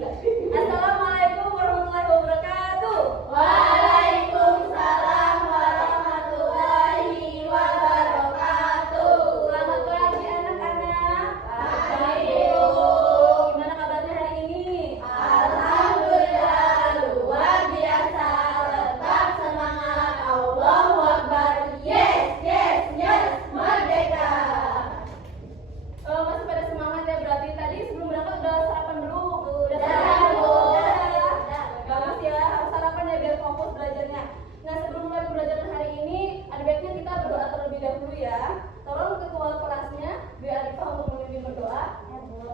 Assalamualaikum warahmatullahi wabarakatuh. Waalaikumsalam warahmatullahi wabarakatuh. Selamat pagi anak-anak. Pagi, Bu. Gimana kabarnya hari ini? Alhamdulillah luar biasa. Tetap semangat. Allahu Akbar. Yes, yes, yes. Merdeka. Masih pada semangat ya, berarti tadi sebelum berangkat udah sarapan dulu. Udah Udah, sarapan Bu. belum? Udah. Bagus ya, harus sarapan ya biar fokus belajarnya. Nah, sebelum mulai pembelajaran hari ini, ada baiknya kita berdoa terlebih dahulu ya. Tolong ketua kelasnya, Bu Arifah untuk memimpin berdoa. Ya, Bu.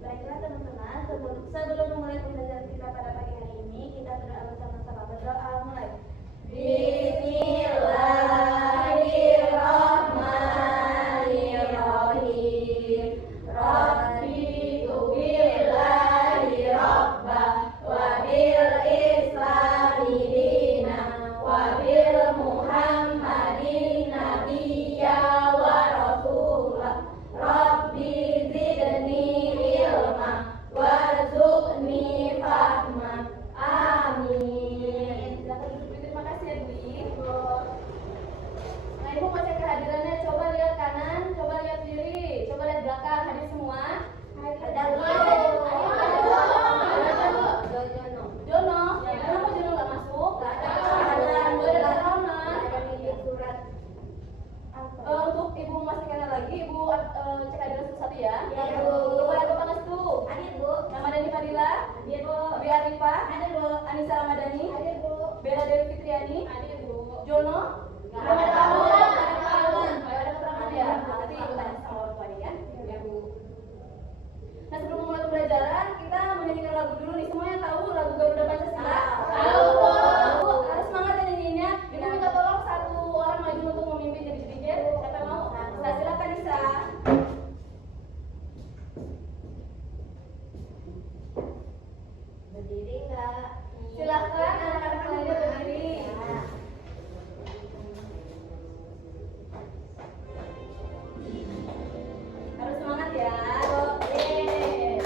Baiklah teman-teman, sebelum memulai pembelajaran kita pada pagi hari ini, kita berdoa bersama-sama. Berdoa mulai. Bismillahirrahmanirrahim. Raditu billahi rabba wa bil islami dina wa bil muhammadin nabiyya wa rasulah. Rabbi zidni ilma warzuqni fahma. Amin. Terima kasih ya, Dwi. Nah, Ibu mau cek kehadirannya. Coba lihat kanan, coba lihat kiri, coba lihat belakang. Hadir semua? Ada Bu. Jono, kenapa Jono nggak masuk? Nggak ada kehalangan. Nggak ada kehalangan. Nggak ada minta surat. Untuk Ibu memastikan lagi, Ibu cek kehadiran satu-satu ya. Ya, Bu. Ibu ada Pangestu, Hadir, Bu. Ramadhani Fadila, Hadir, Bu. Dwi Arifah, Hadir, Bu. Anissa Ramadhani, Hadir, Bu. Bella Dewi Fitriani, Hadir, Bu. Jono. Nggak ada kehalangan. Nggak ada keterangan ya. Nanti Ibu tanya sama orang tuanya kan. Ya, Bu. Nah, sebelum memulai pembelajaran, kita menyanyikan lagu dulu nih. Semuanya tahu lagu Garuda Pancasila? Tahu, Bu. Tahu. Harus semangat ya nyanyiinnya. Kita minta tolong satu orang maju untuk memimpin jadi speaker. Siapa yang mau? Nah, silakan Nisa. Berdiri nggak? Silakan anak-anak lainnya berdiri. Harus semangat ya. Yeay.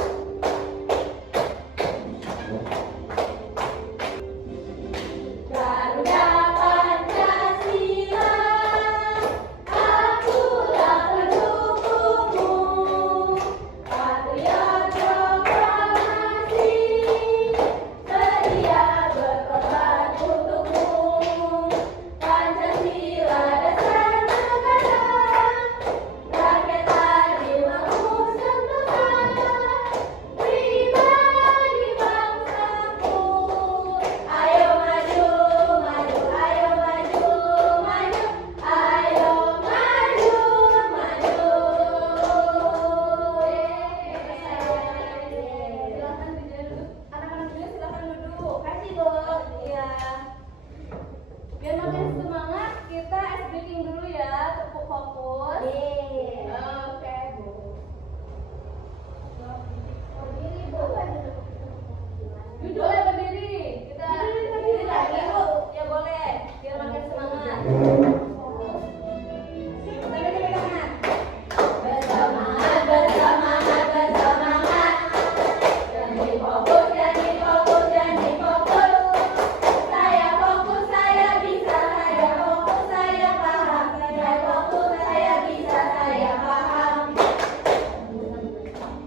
Garuda Pancasila, akulah pendukungmu, patriot proklamasi, sedia berkorban untukmu. Pancasila dasar negara, rakyat hadiahmu sempurna, pribadi bangsaku. Ayo maju, maju, ayo maju, maju, ayo maju, maju. Silakan duduk. Anak-anak dulu silakan duduk. Kasih, Bu. Iya. Biar makin semangat, kita ice breaking dulu ya. Tepuk fokus. Oke, Bu. Berdiri, Bu. Duduk ya berdiri. Kita berdiri lagi, Bu. Ya boleh. Biar makin semangat. Sambil pegangan. Bersemangat, bersemangat, bersemangat. Jadi fokus, jadi fokus, jadi fokus. Saya fokus, saya bisa, saya fokus, saya paham. Saya fokus, saya bisa, saya paham.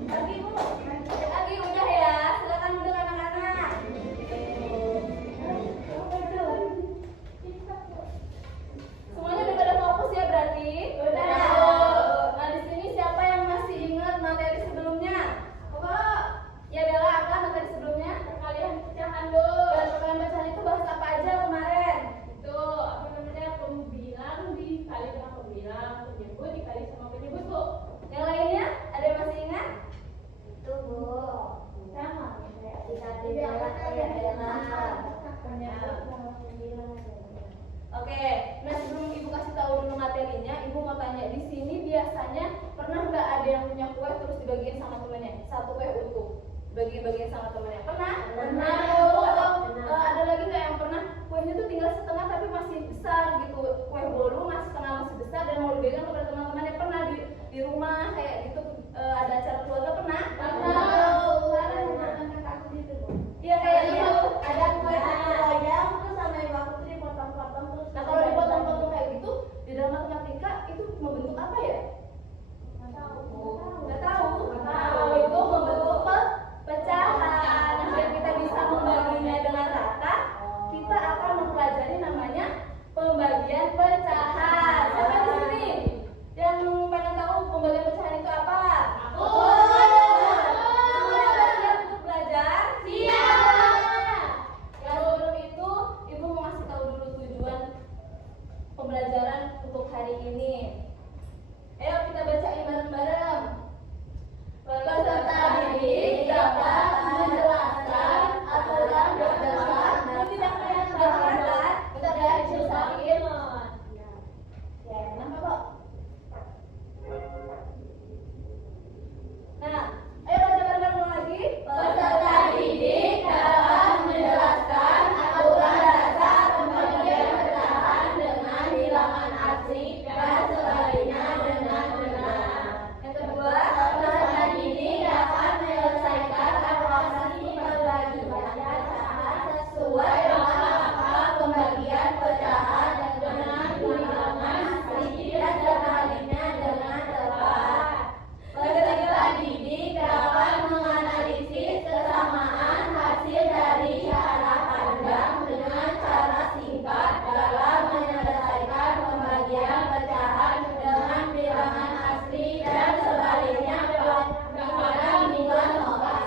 Lagi, Bu. Lagi udah ya. Silakan duduk anak-anak. Semuanya udah pada fokus ya berarti? Udah. Nah, di sini siapa yang masih ingat materi sebelumnya? Kok? Ya Bella, apa materi sebelumnya? Kalian pecahan dulu. Dan perkalian pecahan itu bahas apa aja kemarin? Itu apa namanya, pembilang dikali dengan pembilang, penyebut dikali sama penyebut, Bu. Yang lainnya? Ada yang masih ingat? Itu, Bu. Sama kayak dikali Bella, kayak Bella. Penyebut sama pembilang. Oke, nah sebelum Ibu kasih tahu dulu materinya, Ibu mau tanya di sini biasanya pernah nggak ada yang punya kue terus dibagiin sama temennya? Satu kue utuh, bagi-bagiin sama temennya. Pernah? Pernah. Bu. Atau Pernah. ada lagi nggak yang pernah kuenya tuh tinggal setengah tapi masih besar gitu? Kue bolu masih setengah masih besar. besar dan mau dibagikan kepada teman-temannya. Pernah di rumah kayak gitu ada acara keluarga pernah? Iya kayak gitu. Ada kue loyang terus sama ibu aku tuh dipotong-potong terus. Nah kalau dipotong-potong kayak gitu di dalam matematika itu membentuk apa ya? Nggak tahu. Itu membentuk pecahan. Nah, biar kita bisa membaginya dengan rata, kita akan mempelajari namanya pembagian pecahan. Siapa di sini yang pengen tahu pembagian pecahan itu apa? Aku. Semuanya udah siap untuk belajar? Siap. Ya sebelum itu, Ibu mau ngasih tahu dulu tujuan pembelajaran untuk hari ini. Ayo kita bacain bareng-bareng. Peserta didik dapat menjelaskan aturan berdasar. Tidak kelihatan. Bentar ya, disesuaiin. Ya, kenapa kok? Nah, ayo baca bareng-bareng lagi. Peserta didik dapat menjelaskan aturan dasar pembagian pecahan dengan bilangan asli dan sebaliknya dengan benar. Yang kedua, peserta didik dapat menyelesaikan operasi pembagian pecahan sesuai dengan angka pembagian pecahan dengan bilangan asli dan sebaliknya dengan tepat. Peserta didik dapat menganalisis kesamaan hasil dari cara pandang dengan cara singkat dalam menyelesaikan pembagian pecahan dengan bilangan asli dan sebaliknya pada bilangan nolak.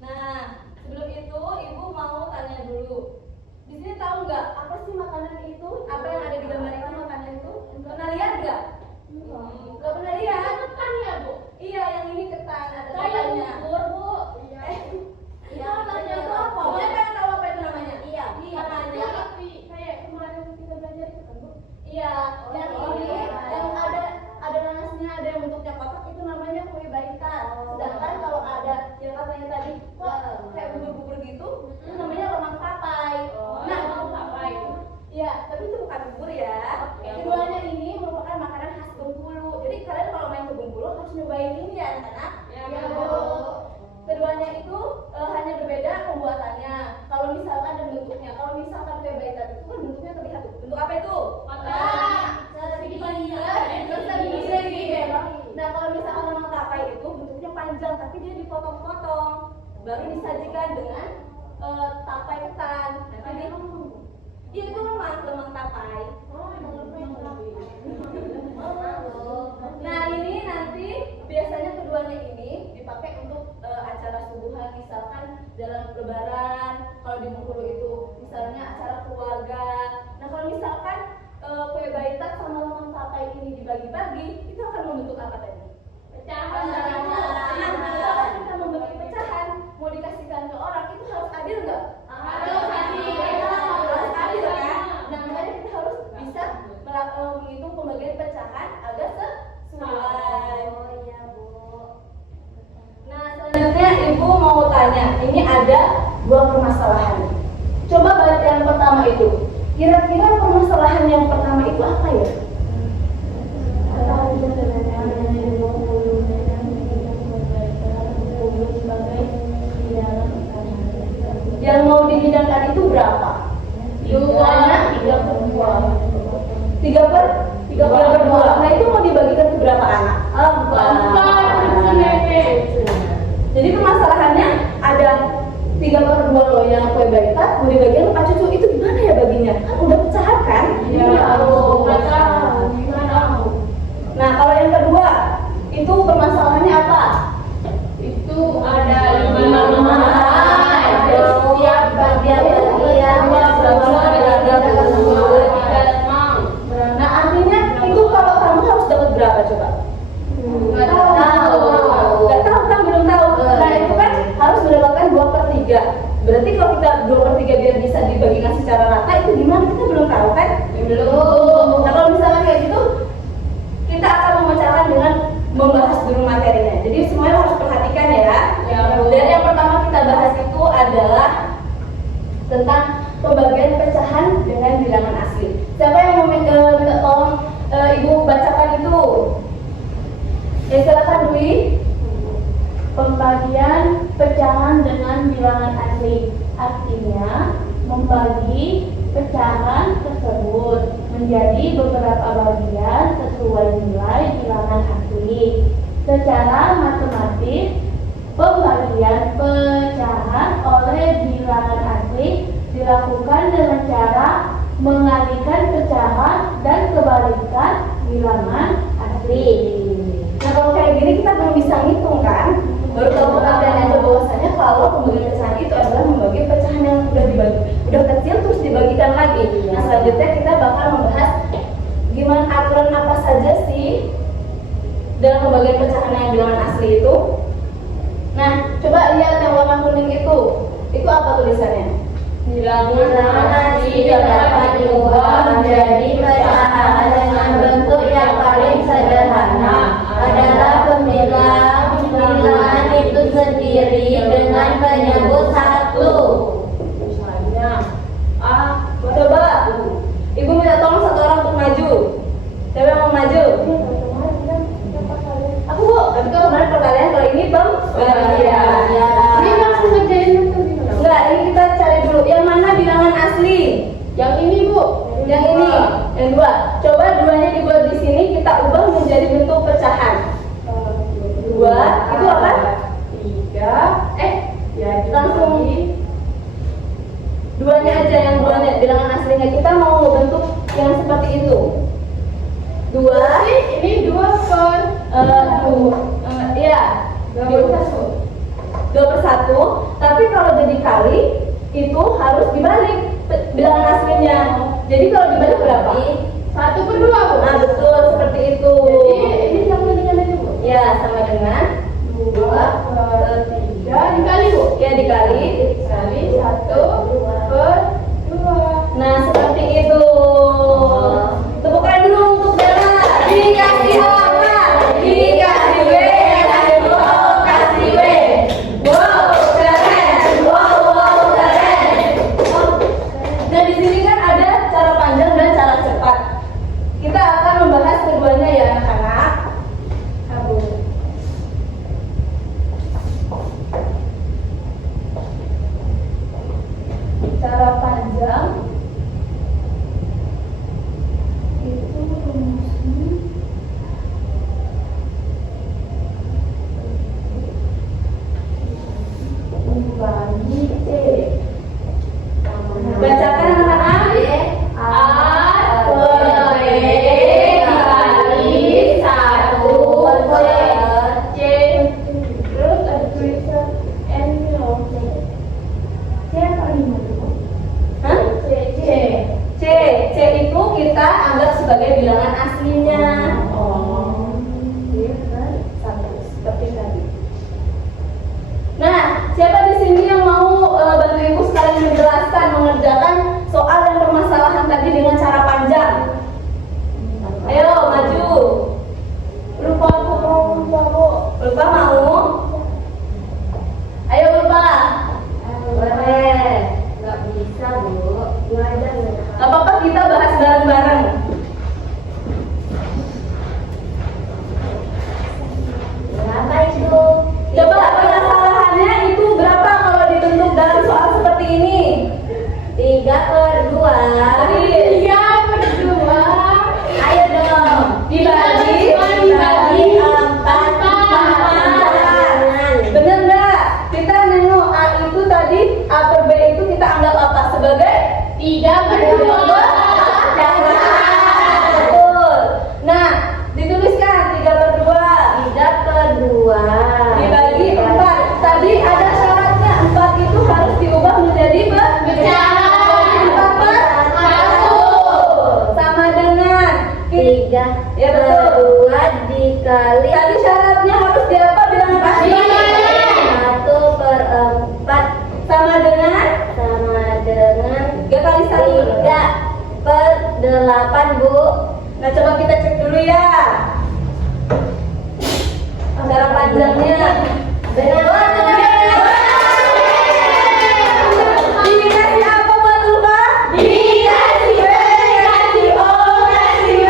Nah, sebelum itu Ibu mau tanya dulu. Di sini tahu nggak apa sih makanan itu? Apa yang ada di gambar itu makanan itu? Pernah lihat nggak? Nggak pernah lihat? Ketan ya Bu? Iya, yang ini ketan ada ketannya. Bu. Itu namanya itu apa? Semuanya kan tahu apa itu namanya? Iya. Namanya. Kayak kemarin kita belajar itu kan Bu? Iya. Yang ini yang ada nanasnya, ada yang bentuknya kotak itu namanya kue baitan. Sedangkan kalau ada yang katanya tadi kok kayak bubur-bubur gitu, itu namanya lemang papai. Nah, lemang papai. Iya, tapi itu bukan bubur ya. Keduanya ini merupakan makanan khas Bengkulu. Jadi kalian kalau main ke Bengkulu harus nyobain ini ya anak-anak. Ya, Bu. Keduanya itu hanya berbeda pembuatannya. Kalau misalkan dan bentuknya. Kalau misalkan kue baitan itu kan bentuknya terlihat. Bentuk apa itu? Kotak. Persegi. Nah, kalau misalkan lemang tapai itu bentuknya panjang tapi dia dipotong-potong. Baru disajikan dengan tapai ketan. Nanti iya itu lemang tapai. Nah ini nanti biasanya keduanya ini dipakai untuk acara subuhan, misalkan dalam lebaran. Kalau di Bengkulu itu misalnya acara keluarga. Nah kalau misalkan kue baitan sama lemang tapai ini dibagi-bagi, itu akan membentuk apa tadi? Pecahan. Kalau kita membentuk pecahan, mau dikasihkan ke orang itu harus adil nggak? Harus adil kan? Nah makanya kita harus bisa menghitung pembagian pecahan agar sesuai. Iya Bu. Nah selanjutnya Ibu mau tanya, ini ada dua permasalahan. Coba baca yang pertama itu. Kira-kira permasalahan yang pertama itu apa ya? Yang mau dihidangkan itu berapa? Jumlahnya 3/2. 3/2. Nah itu mau dibagikan ke berapa anak? 4. Jadi permasalahannya ada 3/2 loh yang kue baitan mau dibagikan ke Pak Cucu. Itu gimana ya baginya? Kan udah pecahan kan? Iya. Nah kalau yang kedua itu permasalahannya apa? Itu ada 5 Setiap bagian Nah artinya itu kalau kamu harus dapat berapa coba? Nggak tahu kan, belum tahu. Nah itu kan harus mendapatkan 2/3. Berarti kalau kita 2/3 biar bisa dibagikan secara rata itu gimana? Kita belum tahu kan? Belum. Nah kalau misalnya kayak gitu, kita akan memecahkan dengan membahas dulu materinya. Jadi semuanya harus perhatikan ya. Dan yang pertama kita bahas itu adalah tentang pembagian pecahan dengan bilangan asli. Siapa yang mau minta tolong Ibu bacakan itu. Ya silakan Dwi. Pembagian pecahan dengan bilangan asli, artinya membagi pecahan tersebut menjadi beberapa bagian sesuai nilai bilangan asli. Secara matematis, pembagian pecahan oleh bilangan asli dilakukan dengan cara mengalihkan pecahan dan kebalikan bilangan asli. Nah kalau kayak gini kita belum bisa ngitung kan? Baru tahu pengertian itu bahwasanya kalau pembagian pecahan itu adalah membagi pecahan yang udah kecil terus dibagikan lagi. Nah selanjutnya kita bakal membahas gimana aturan apa saja sih dalam pembagian pecahan yang bilangan asli itu. Nah coba lihat yang warna kuning itu apa tulisannya? Bilangan asli dapat diubah menjadi pecahan dengan bentuk yang paling sederhana adalah pembilangan itu sendiri dengan penyebut satu. Misalnya Coba Ibu minta tolong satu orang untuk maju. Siapa yang mau maju? Aku Bu, tapi kalau kemarin perkalian, kalau ini pembagian. Ini langsung ngerjain itu gimana? Enggak, ini kita cari dulu. Yang mana bilangan asli? Yang ini Bu. Yang ini, yang dua. Coba duanya dibuat di sini, kita ubah menjadi bentuk pecahan. Dua, itu apa? Tiga. Ya Langsung. Duanya aja, yang duanya bilangan aslinya. Kita mau bentuk yang seperti itu. Dua. Ini 2 per Iya. 2/1. Tapi kalau jadi kali itu harus dibalik bilangan aslinya. Jadi kalau dibalik berapa? 1/2 Bu. Nah betul seperti itu. Jadi ini sama dengan ini Bu. Ya sama dengan 2/3 dikali Bu. Ya dikali. Dikali 1/2. Nah seperti itu. Tepukkan dulu untuk Bella. Dikasih apa? Dikasih W. Kasih W. Wow keren. Wow keren. Nah di sini kan ada cara panjang dan cara cepat. Kita akan membahas keduanya ya anak-anak. Cara panjang itu rumusnya dibagi C. Bacakan anak-anak. A per B dikali 1 per C. Terus ada tulisan N loh. C apa ini? Hah? C itu kita anggap sebagai bilangan aslinya. Satu seperti tadi. Nah, siapa di sini yang mau bantu ibu sekalian menjelaskan, mengerjakan soal yang permasalahan tadi dengan cara panjang? Ayo maju. Lupa aku mau. Lupa mau? Ayo lupa. Boleh. Nggak bisa Bu. Gak apa-apa kita bahas bareng-bareng. Berapa itu? Coba permasalahannya itu berapa kalau dibentuk dalam soal seperti ini? 3/2. 3/2. Ayo dong. Dibagi 4. Bener nggak? Kita nengok A itu tadi, A per B itu kita anggap apa? Sebagai 3/2. Betul. Nah, dituliskan 3/2 dibagi 4. Tadi ada syaratnya 4 itu harus diubah menjadi Pecahan. 4/1 sama dengan 3 Ya, betul. 2 dikali tadi syaratnya harus diapa bilangan asli 1/4 sama dengan 3 kali 1 3/8 Bu. Nah coba kita cek dulu ya cara panjangnya. Benar. Dikasih apa buat lupa? Dikasih W, kasih O, kasih W.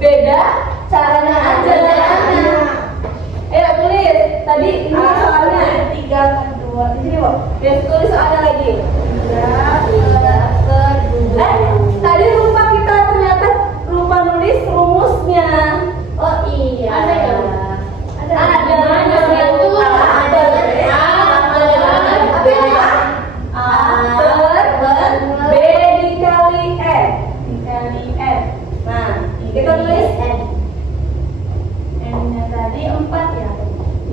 Beda caranya aja. Ayo tulis. Tadi ini soalnya 3 per 2. Di sini, Bu. dan tulis soalnya lagi. 3 per 2. Tadi lupa kita ternyata lupa nulis rumusnya. Oh iya. Ada ya? Ada. B dikali N. Dikali N. Nah, kita tulis N. N-nya tadi 4 ya?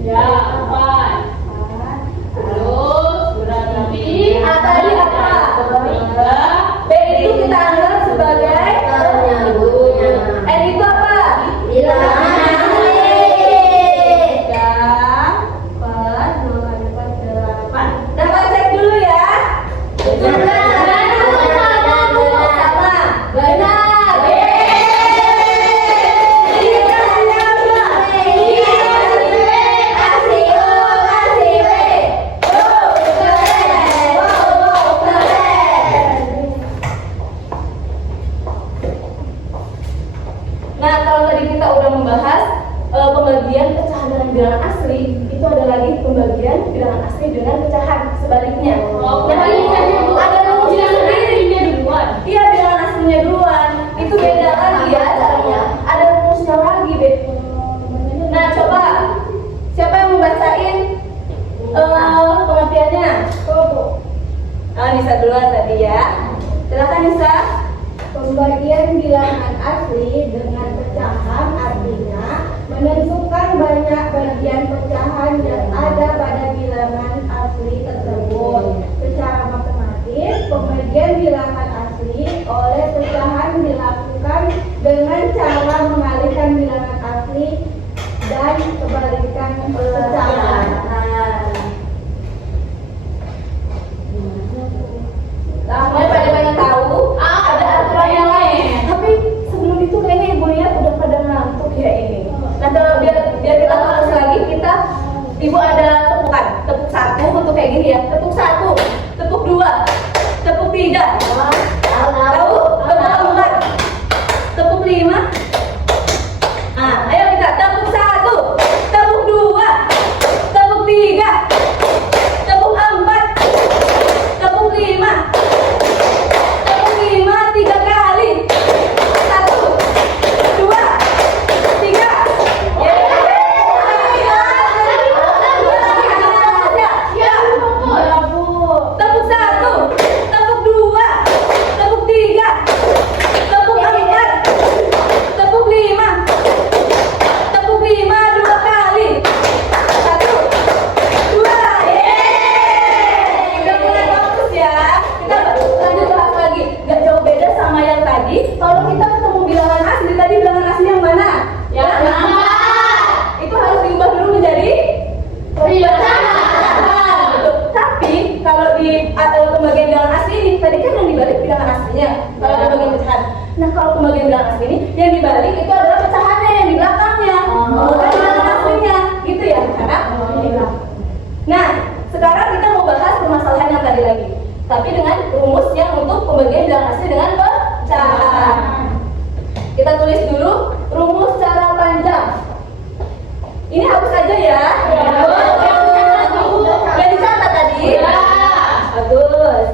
Ya, 4. 4. Terus berarti tadi apa? 3. B itu kita anggap sebagai Penyambungnya. N itu apa? Bilangan asli. 3 per 2 kali 4 8. Dapat cek dulu ya. Betul kan? Sama. Benar. Kita hanya Nah, kalau tadi kita udah membahas pembagian pecahan dengan bilangan asli, itu ada lagi pembagian bilangan asli dengan pecahan sebaliknya. Nah, ini ada rumusnya sendiri. duluan. Iya, bilangan aslinya duluan. Itu beda lagi ya caranya. Ada rumusnya lagi, Be. Nah, coba siapa yang membacain pengertiannya? Nisa duluan tadi ya. Silakan Nisa. Pembagian bilangan asli dengan pecahan artinya menentukan banyak bagian pecahan yang ada pada bilangan asli tersebut. Secara matematis, pembagian bilangan asli oleh pecahan dilakukan dengan cara mengalihkan bilangan asli dan kebalikan pecahan. Nah, mulai pada banyak tahu ada aturan yang lain. Tapi sebelum itu kayaknya ibu lihat udah pada ngantuk ya ini. Nah, kalau biar kita fokus lagi, ibu ada tepukan. Tepuk 1 untuk kayak gini ya. Tepuk 1, tepuk 2, tepuk 3. Tahu? Tepuk 4, tepuk 5. Nah, ayo kita tepuk 1, tepuk 2, tepuk 3, tepuk 4, tepuk 5. Tepuk 5 3 kali. 1, 2, 3. Tepuk 1, tepuk 2, tepuk 3, tepuk 4, tepuk 5. Tepuk 5 2 kali. 1, 2. Udah mulai fokus ya. Kita lanjut bahas lagi. Gak jauh beda sama yang tadi. Kalau kita ketemu bilangan asli, tadi bilangan asli yang mana? Yang mana? Itu harus diubah dulu menjadi pecahan. Betul. Tapi kalau di pembagian bilangan asli ini, tadi kan yang dibalik bilangan aslinya. Kalau pembagian pecahan. Nah, kalau pembagian bilangan asli ini, yang dibalik itu adalah pecahannya yang di belakangnya, bukan bilangan aslinya. Gitu ya, anak? Nah, sekarang kita mau bahas permasalahan yang tadi lagi, tapi dengan rumus yang untuk pembagian bilangan asli dengan pecahan. Kita tulis dulu rumus cara panjang. Ini hapus aja ya. Udah dicatat tadi? Bagus.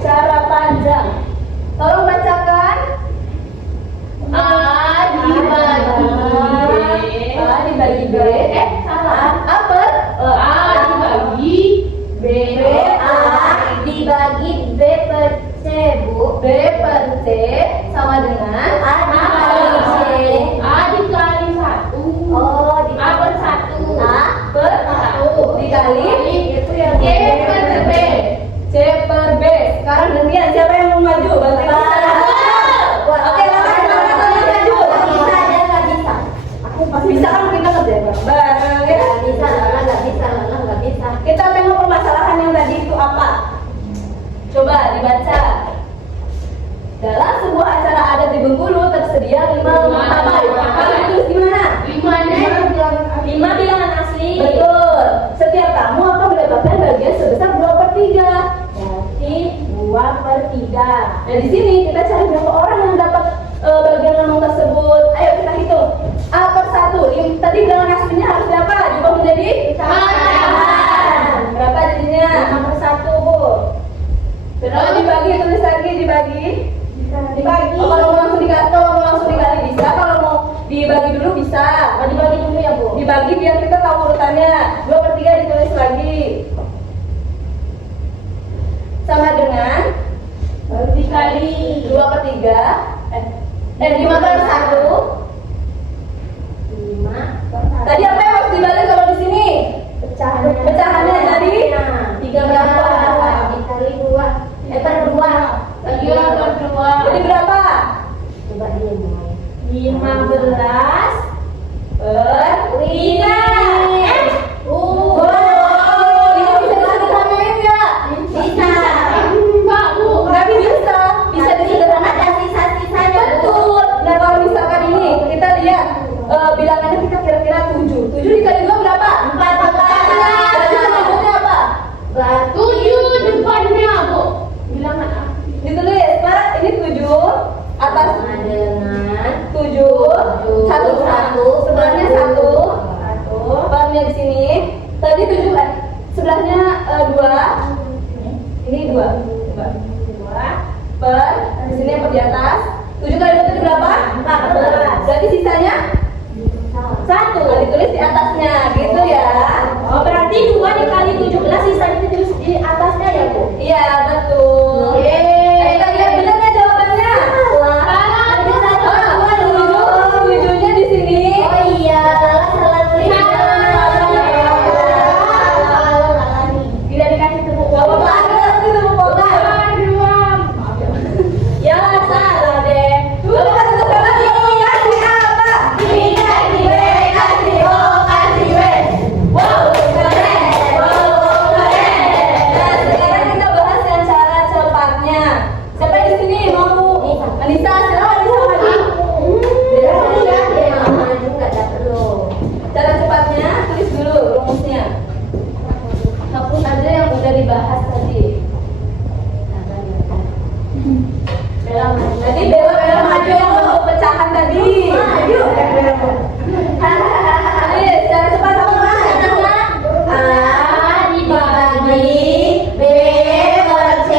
Cara panjang. Tolong bacakan. A dibagi B. Salah. Apa? A dibagi B. A dibagi B per C, Bu. B per C sama dengan A dikali C. A dikali 1. Oh, A per 1. A per 1 dikali itu yang C per B. C per B. Sekarang gantian, siapa yang mau maju? Bantu Oke, langsung maju. Nggak bisa. Aku pasti bisa kan kita kerja bareng ya. Nggak bisa, nggak bisa, nggak bisa. Kita tengok permasalahan yang tadi itu apa. Coba dibaca. Dalam sebuah acara adat di Bengkulu tersedia 5 lembar tapai. Kamu tulis gimana? 5 5 bilangan asli. Betul. Setiap tamu akan mendapatkan bagian sebesar 2/3. Nah di sini kita cari berapa orang yang dapat bagian lemong tersebut. Ayo kita hitung. A per 1. Tadi bilangan aslinya harus berapa? Diubah menjadi pecahan. Berapa jadinya? 5 per 1, Bu. Terus dibagi, tulis lagi dibagi. Dibagi. Oh, kalau mau langsung dikali bisa. Kalau mau dibagi dulu bisa. Oh, dibagi dulu ya, Bu. Dibagi biar kita tahu urutannya. 2 per 3 ditulis lagi. Sama dengan Baru dikali 2 per 3. 5 per 1. 5 per 1. Tadi apa yang harus dibalik kalau di sini? Pecahannya tadi 3 berapa? Dikali 2. Per 2. 3 per 2. Jadi berapa? Coba dia mulai. 15 per 3. Ini bisa disederhanain nggak? Bisa. Enggak, Bu. Nggak bisa. Bisa disederhanakan. Ada sisa-sisanya, Bu. Betul. Nah kalau misalkan ini kita lihat bilangannya kita kira-kira 7. 7 dikali 2 berapa? 14. Berarti selanjutnya apa? 7 depannya, Bu. Bilangan apa? Ditulis. Pak, ini 7 atas Sama dengan 7 1 sebelahnya 1 Barnya di sini tadi 7 kan sebelahnya 2 ini 2 per di sini yang di atas 7 kali 2 tadi berapa? 14 berarti sisanya 1 ditulis di atasnya gitu ya. Oh, berarti 2 dikali 17 sisanya ditulis di atasnya ya, Bu? Iya betul. Kita lihat benar nggak jawabannya? Tujuhnya di sini. Oh iya, salah tulis. Tidak dikasih tepuk tangan. Ya salah deh. Lalu kata tukang lagi kasih apa? Kasih W. Wow, keren. Nah, sekarang kita bahas yang cara cepatnya. Siapa di sini mau? Anissa, silakan Anissa maju. Cara cepatnya tulis dulu rumusnya. Hapus aja yang udah dibahas tadi. Jadi Bella maju yang untuk pecahan tadi. Maju. Ayo, secara cepat apa namanya? A dibagi B per C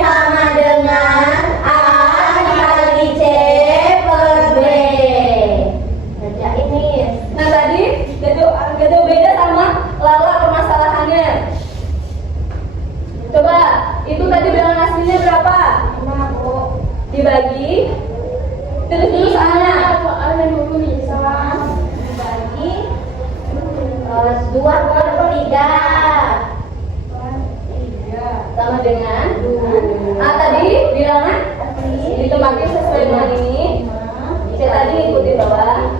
sama dengan A dibagi C per B. Kerjain nih. Nah tadi gak jauh beda sama Lala permasalahannya. Coba itu tadi bilangan aslinya berapa? Dibagi terus A-nya Soalnya dulu bisa. Dibagi 2 per 3 sama dengan A tadi bilangan ditempatkan sesuai dengan ini. C tadi ikuti bawah.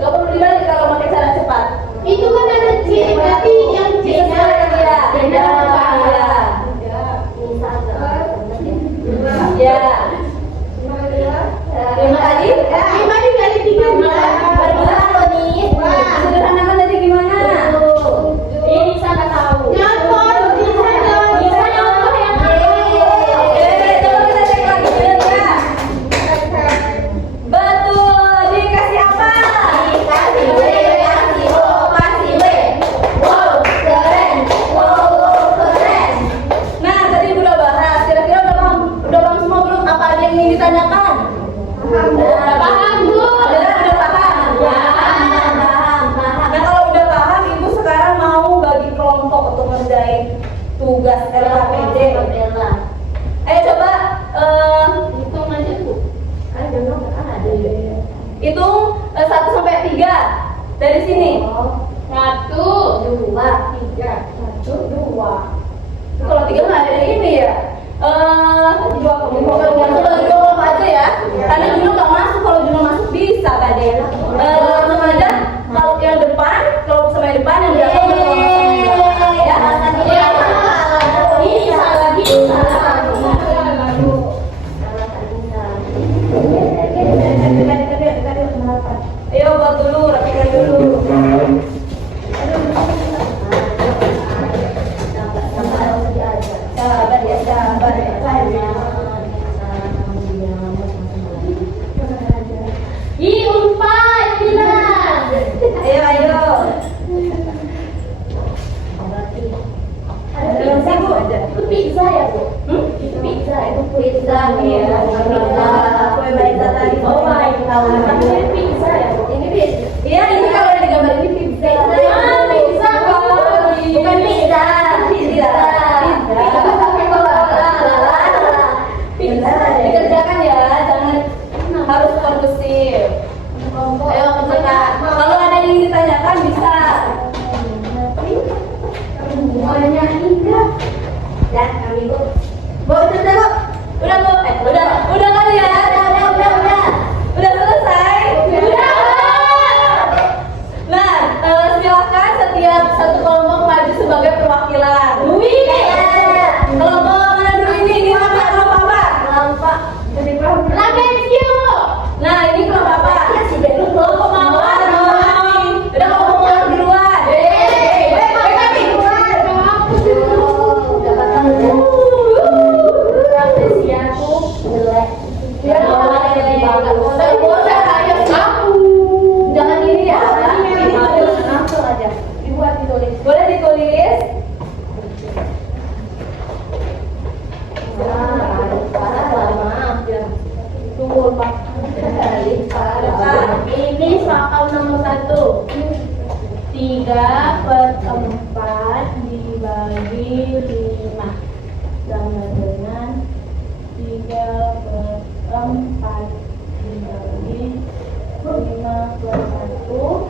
Gak perlu dibalik kalau pakai cara cepat. Itu kan ada C, tapi yang C-nya Iya, beda. ya. Lima tadi? 5 dikali 13. Berbulan loh nih. Sederhanakan tadi gimana? Ini saya tahu. Nyontor, bisa dong. Bisa nyontor yang Coba kita cek lagi ya. Betul. Dikasih apa? Kasih W, kasih O, kasih W. Wow, keren. Wow, keren. Nah, tadi udah bahas. Kira-kira udah paham semua belum? Apa ada yang ingin ditanyakan? Paham, Bu. Udah paham? Paham. Nah, kalau udah paham, Ibu sekarang mau bagi kelompok untuk ngerjain tugas LKPD. Ayo coba Hitung aja, Bu. hitung 1 sampai 3 dari sini. 1, 2, 3, 1, 2. Kalau 3 nggak ada ini ya. Dua aja ya. Karena Juno nggak masuk. Kalau Juno masuk bisa tadi. Langsung aja. Kalau yang depan, kalau sama yang depan yang belakang sama ya. Ini salah lagi. Ayo buat dulu, rapikan dulu. Sabar ya, sabar. pizza ya Bu? Itu Pizza itu pizza nih ya. Pizza. Kue pizza tadi. Oh my god. Tapi ini pizza ya Bu? Ini pizza. Iya, ini kalau yang digambar ini pizza. Pizza kali. Bukan pizza. Pizza. Pizza. Dikerjakan ya, jangan harus kondusif. Ayo kerjakan. Kalau ada yang ditanyakan bisa. Semuanya indah. Dan kami Bu. Bu, sudah Bu. Udah Bu, udah kali ya. Udah selesai. Udah. Nah, silakan setiap satu kelompok maju sebagai perwakilan. Kelompok mana dulu ini kelompok apa? Kelompok. Jadi kelompok. Nah, ini kelompok apa? Kelompok mawar. Udah kelompok mawar duluan. Jangan ini ya. Langsung aja. Dibuat ditulis. Boleh ditulis. Ini soal nomor 1. 3/4 dibagi 5 sama dengan 3/4 dibagi 5/1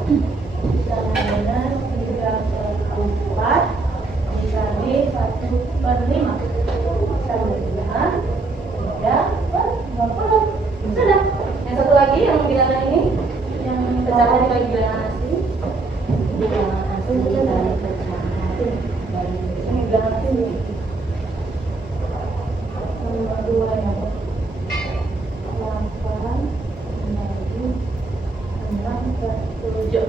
sama dengan 3/4 dibagi 1/5 sama dengan 3/50. Sudah. Yang satu lagi yang bilangan ini Yang pecahan dibagi bilangan asli. bilangan asli dari pecahan Ini bilangan asli. nomor 2 ya Bu. 8 dibagi 6/7. 8/1 dibagi 7.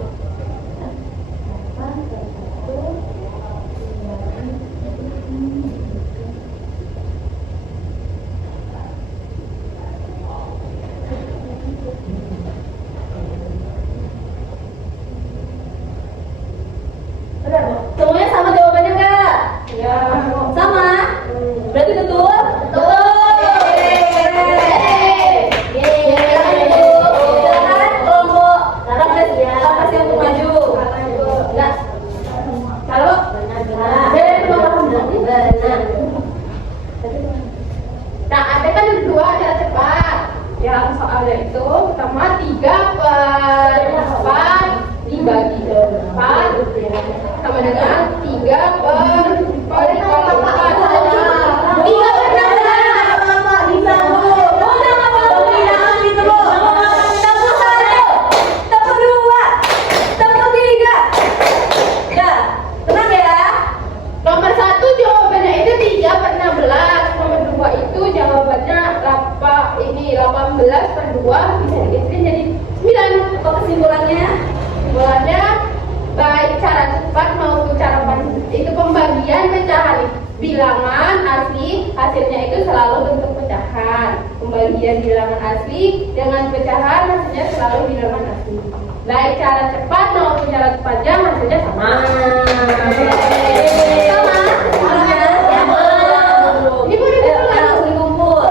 Udah, Bu. Semuanya sama jawabannya enggak? Ya. Sama? Berarti betul? Betul. Silakan kelompok Rakas yang untuk maju. Enggak. Kalau dari kelompok benar. Nah, ada kan ada dua cara cepat. Yang soalnya itu pertama 3/4 dibagi 4 sama dengan 3/4 Nomor 1 jawabannya itu 3/16. Nomor 2 itu jawabannya 18/2 bisa digeser jadi 9. Apa kesimpulannya? Kesimpulannya baik cara cepat maupun cara itu pembagian pecahan bilangan asli hasilnya itu selalu bentuk pecahan. Pembagian bilangan asli dengan pecahan hasilnya selalu bilangan asli. Baik cara cepat maupun cara panjang hasilnya sama. Ini boleh dikumpul.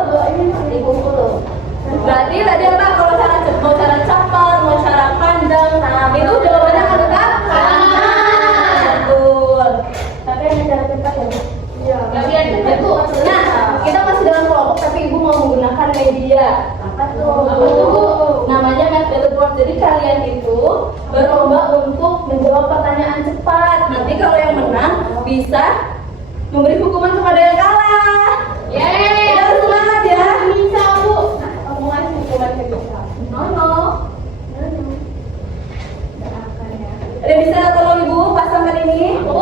Berarti tadi apa? Kalau mau cara cepat, mau cara panjang, itu jawabannya akan tetap sama. Betul. Tapi hanya cara cepat ya Bu? Iya. Bagian betul. Nah, kita masih dalam kelompok tapi ibu mau menggunakan media. Apa tuh? Apa tuh? Namanya method board. Jadi kalian itu berlomba untuk menjawab pertanyaan cepat. Nanti kalau yang menang bisa memberi hukuman kepada yang kalah. Yeay. Kita semangat ya. Bisa Bu. Mau ngasih hukuman ke bisa. No. Ada bisa tolong ibu pasangkan ini. Bu.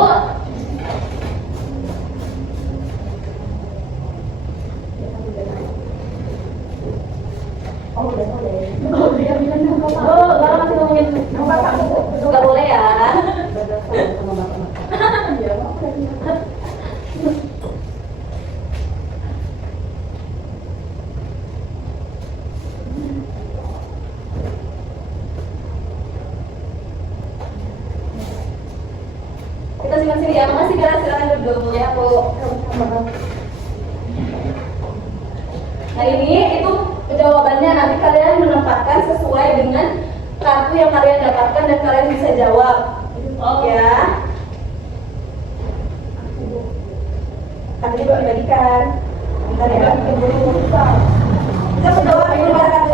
Bapak masih ngomongin nggak boleh ya? Kita simpan sini ya. Makasih, silakan duduk ya Bu. Nah ini itu jawabannya, nanti kalian menempatkan sesuai dengan kartu yang kalian dapatkan dan kalian bisa jawab. Ya. Kartu juga dibagikan. Bentar ya. Kita berdoa dulu kartu.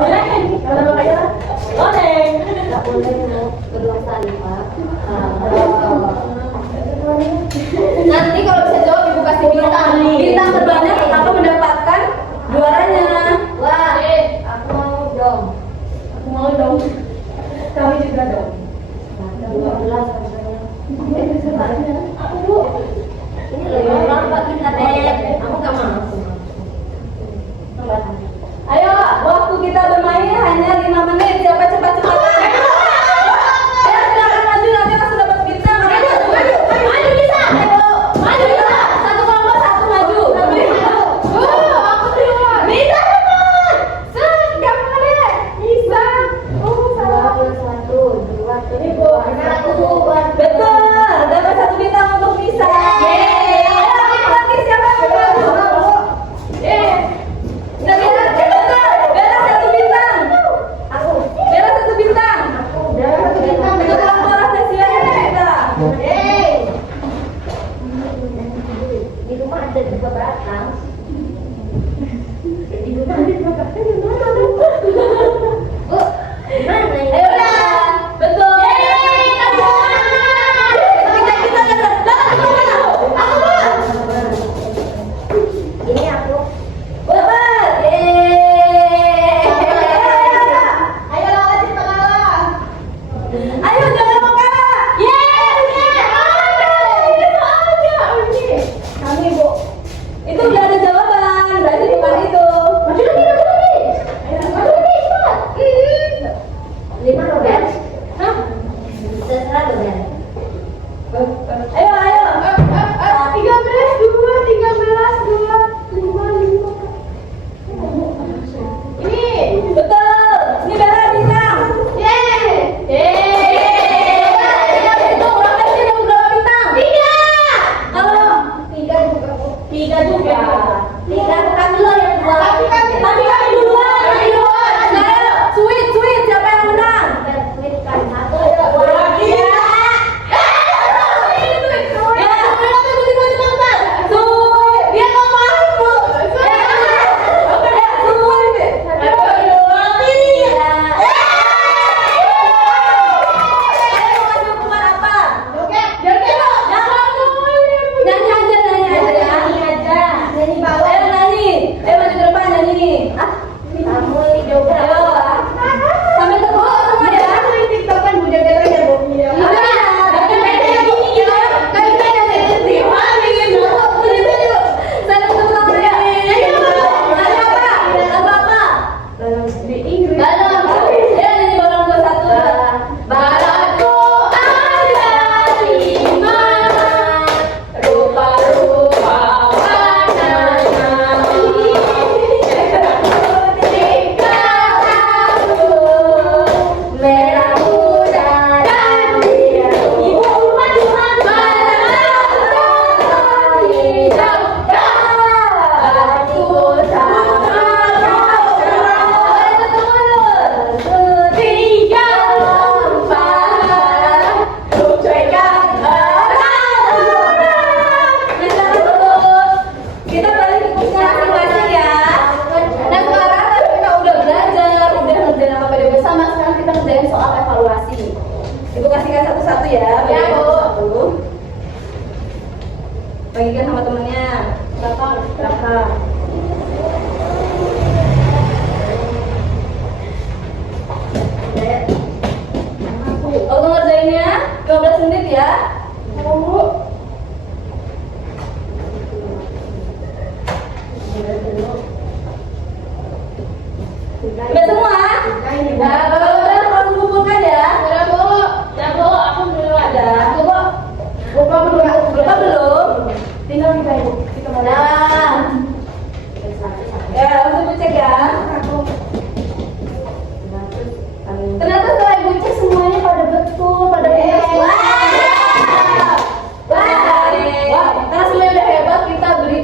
Boleh. Nggak boleh berulang kali, Pak. Nanti kalau bisa jawab ibu kasih bintang. Bintang terbanyak akan mendapatkan juaranya. Wah, aku mau dong. Aku mau dong. Kami juga dong. 12 katanya. Aku Bu. Ini lebih lambat kita deh. Kamu nggak mau? Ayo, waktu kita bermain hanya 5 menit. Siapa cepat-cepat? Ayo silakan maju, nanti langsung dapat bintang. Maju bisa. Maju bisa. Satu kelompok satu maju. Aku duluan. Bisa teman. Gampang deh. Bisa. Salah. 1, 2, 3. Betul. Dapat 1 bintang untuk bisa. Yeay. Ayo lagi siapa yang maju? Yeay. Udah bisa. Bella 1 bintang. Aku. Bella 1 bintang. Udah. Untuk kelompok rahasia kita. Di rumah ada juga batang. Di rumah ada juga batang. Bu, gimana ini? Ayo udah. Betul. Ini aku. Betul. Yeay. Ayo jangan mau kalah. Kami Bu. Itu udah ada jawaban. Berarti bukan itu. Maju lagi. 5 Robert. Terserah Robert. Ayo. 13, 2. Ini betul. Ini Bella bintang. Itu orang kecil yang berapa bintang? 3. Kalau 3 juga. 3 bukan lo yang 2. Tapi kami duluan. Ayo, sweet. Siapa yang menang? Kan 1. Dia mau main Bu. Kamu ini juga. Kita balik ke kursi masing-masing ya. Nah sekarang kan kita udah belajar, udah ngerjain apa pada bersama. Sekarang kita ngerjain soal evaluasi. Ibu kasihkan satu-satu ya. Ya, Bu. Satu. Bagikan sama temennya. Berapa? Waktu ngerjainnya 15 menit ya. Udah semua? Nah, kalau udah langsung kumpulkan ya. Aku duluan. Ada. Lupa belum? Tinggal kita Ibu. Nah. Ya, langsung cek ya. Ternyata setelah Ibu cek semuanya pada betul, pada beres. Wah, karena semuanya udah hebat, kita beri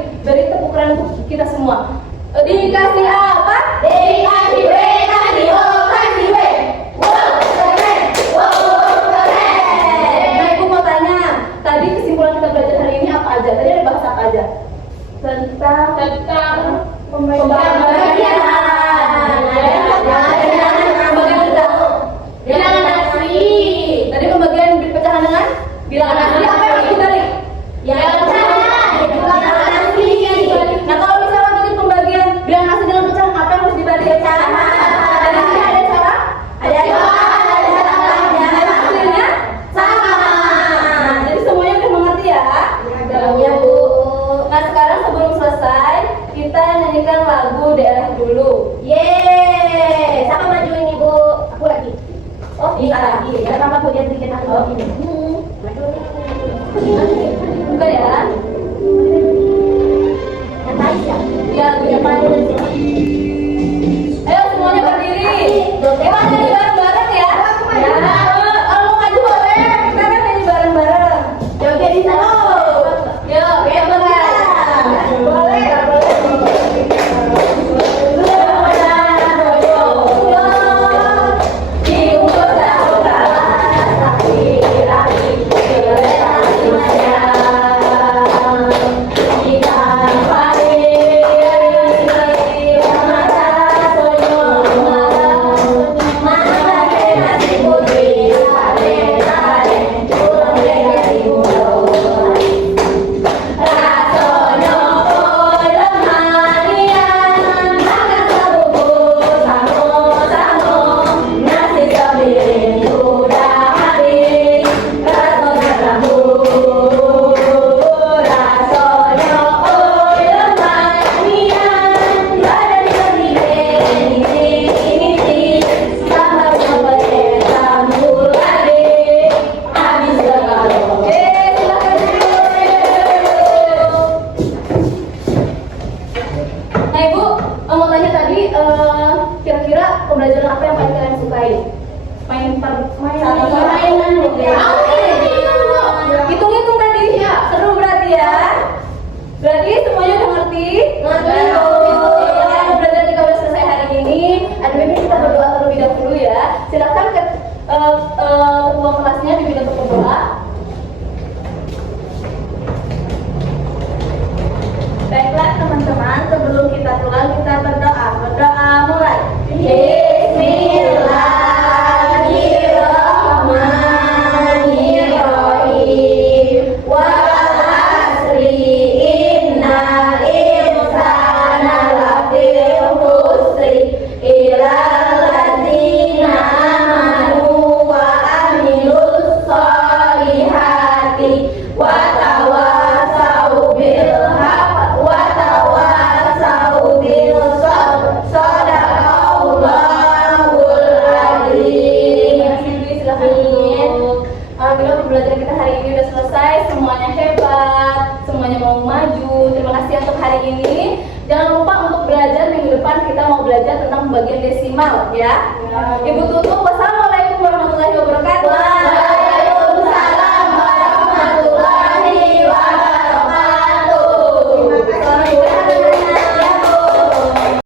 aja? Tentang Pembagian. Bilangan asli. Tadi pembagian dipecahan dengan bilangan asli apa yang harus dibalik? Ya, bilangan asli. Nah kalau misalnya tadi pembagian bilangan asli dengan pecahan apa yang harus dibalik? Pecahan. Tadi sini ada cara? Ada hasilnya sama. Jadi semuanya udah mengerti ya? Ya, Bu. Nah sekarang sebelum selesai kita nyanyikan lagu daerah dulu. Yeay, siapa maju ini, Bu? Aku lagi. Oh, Iya. lagi. Ya, sama Bu jadi bikin aku ini. Maju. Bukan ya? Yang lain ya? Ya, Yang lain. ayo semuanya berdiri. Kita nyanyi bareng-bareng ya. Ya. Kalau mau maju boleh. Kita kan nyanyi bareng-bareng. Joget di sana. Yuk, kita bareng. Boleh. Nah Ibu, mau tanya tadi kira-kira pembelajaran apa yang paling kalian sukai? Mainan. Hitung-hitung tadi ya, seru berarti ya. Berarti semuanya udah ngerti? Ngerti. Pembelajaran kita udah selesai hari ini. Admin kita berdoa terlebih dahulu ya. Silakan ke ketua kelasnya diminta untuk berdoa. Baiklah teman-teman, sebelum kita pulang kita berdoa. Berdoa mulai. Bismillahirrahmanirrahim. Wal asri innal insana lafi khusri illal ladzina amanu wa amilus sholihati wa tawasau bil haqq wa tawasau bil sabr. Shadaqallahul azim. Silakan duduk. Alhamdulillah pembelajaran kita hari ini udah selesai. Semuanya hebat, semuanya mau maju. Terima kasih untuk hari ini. Jangan lupa untuk belajar minggu depan kita mau belajar tentang pembagian desimal ya. Ibu tutup. Wassalamualaikum warahmatullahi wabarakatuh.